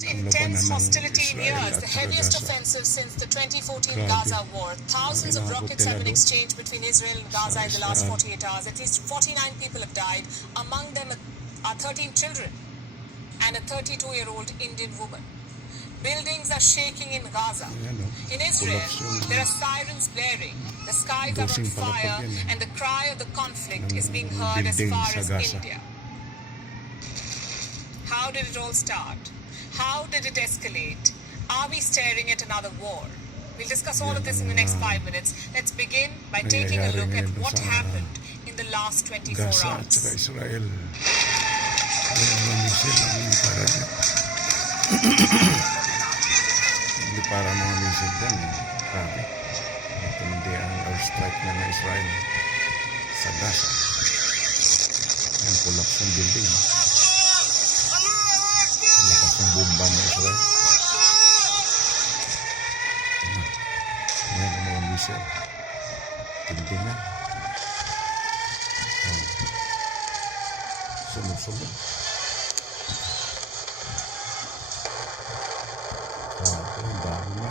Intense hostility in years, the heaviest offensive since the 2014 Gaza war. Thousands of rockets have been exchanged between Israel and Gaza in the last 48 hours. At least 49 people have died. Among them are 13 children and a 32-year-old Indian woman. Buildings are shaking in Gaza. In Israel, there are sirens blaring. The skies are on fire, and the cry of the conflict is being heard as far as India. How did it all start? How did it escalate? Are we staring at another war? We'll discuss all of this in the next 5 minutes. Let's begin by taking a look at what happened in the last 24 Gaza at hours. saka Israel. Hindi para mga misil dyan. Grabe. Matindi ang airstrike ng Israel sa Gaza. Ang collapse ng building. Lakas ng bomba ng Israel. Ayan ang mga misil. Tindi na. Sunod-sunod. Ang dami na.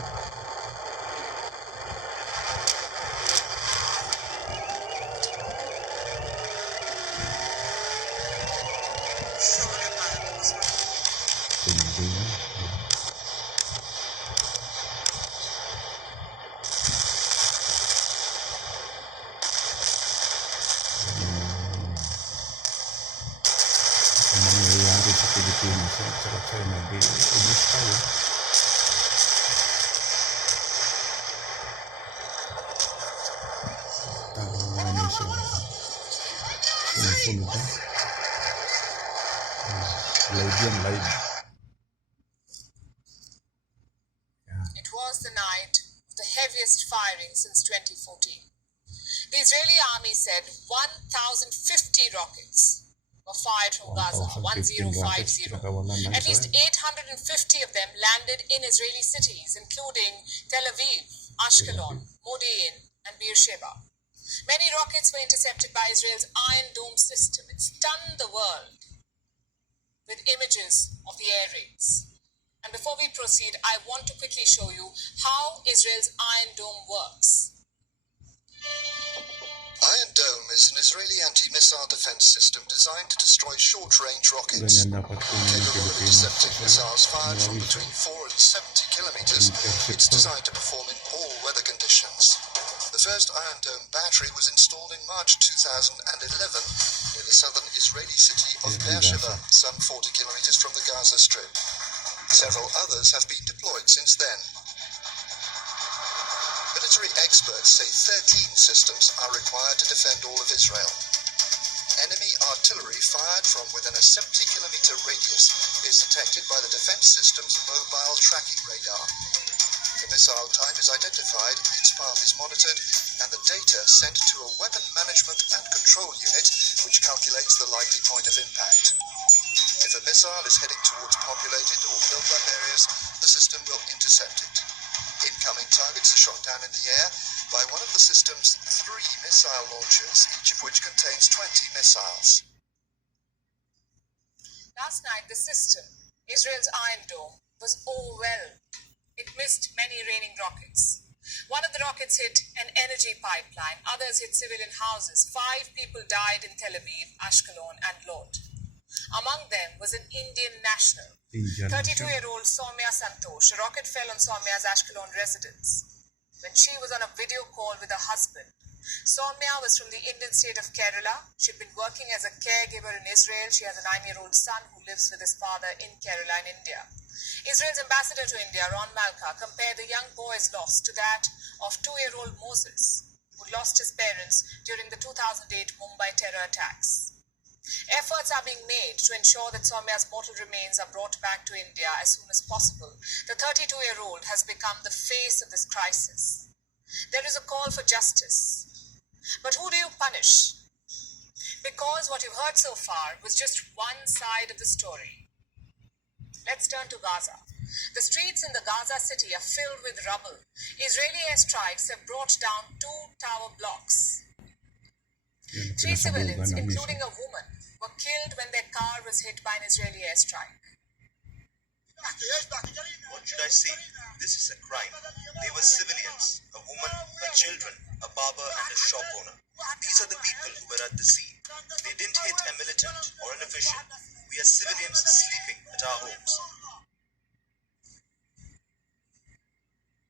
Tindi na. Ang mangyayari sa Pilipinas at saka China, di ubos tayo. Sunod na. Live yan, live. It was the night of the heaviest firing since 2014. The Israeli army said 1,050 rockets were fired from Gaza, 1050. At least 850 of them landed in Israeli cities, including Tel Aviv, Ashkelon, Modi'in, and Beersheba. Many rockets were intercepted by Israel's Iron Dome system. It stunned the world with images of the air raids. And before we proceed, I want to quickly show you how Israel's Iron Dome works. Iron Dome is an Israeli anti-missile defense system designed to destroy short-range rockets. Capable of intercepting missiles fired from between 4 and 70 kilometers, it's designed to perform in all weather conditions. The first Iron Dome battery was installed in March 2011 near the southern Israeli city of Beersheba, some 40 kilometers from the Gaza Strip. Several others have been deployed since then. Military experts say 13 systems are required to defend all of Israel. Enemy artillery fired from within a 70-kilometer radius is detected by the defense system's mobile tracking radar. The missile type is identified, its path is monitored, and the data sent to a weapon management and control unit which calculates the likely point of impact. If a missile is heading towards populated or built-up areas, the system will intercept it. Incoming targets are shot down in the air by one of the system's 3 missile launchers, each of which contains 20 missiles. Last night, the system, Israel's Iron Dome, was overwhelmed. It missed many raining rockets. One of the rockets hit an energy pipeline. Others hit civilian houses. 5 people died in Tel Aviv, Ashkelon, and Lod. Among them was an Indian national, 32-year-old Soumya Santosh. A rocket fell on Soumya's Ashkelon residence when she was on a video call with her husband. Soumya was from the Indian state of Kerala. She'd been working as a caregiver in Israel. She has a 9-year-old son who lives with his father in Kerala in India. Israel's ambassador to India, Ron Malka, compared the young boy's loss to that of 2-year-old Moses, who lost his parents during the 2008 Mumbai terror attacks. Efforts are being made to ensure that Soumya's mortal remains are brought back to India as soon as possible. The 32-year-old has become the face of this crisis. There is a call for justice. But who do you punish? Because what you've heard so far was just one side of the story. Let's turn to Gaza. The streets in the Gaza city are filled with rubble. Israeli airstrikes have brought down 2 tower blocks. 3 civilians, including a woman, were killed when their car was hit by an Israeli airstrike. What should I say? This is a crime. They were civilians, a woman, her children, a barber and a shop owner. These are the people who were at the scene. They didn't hit a militant or an official. We are civilians sleeping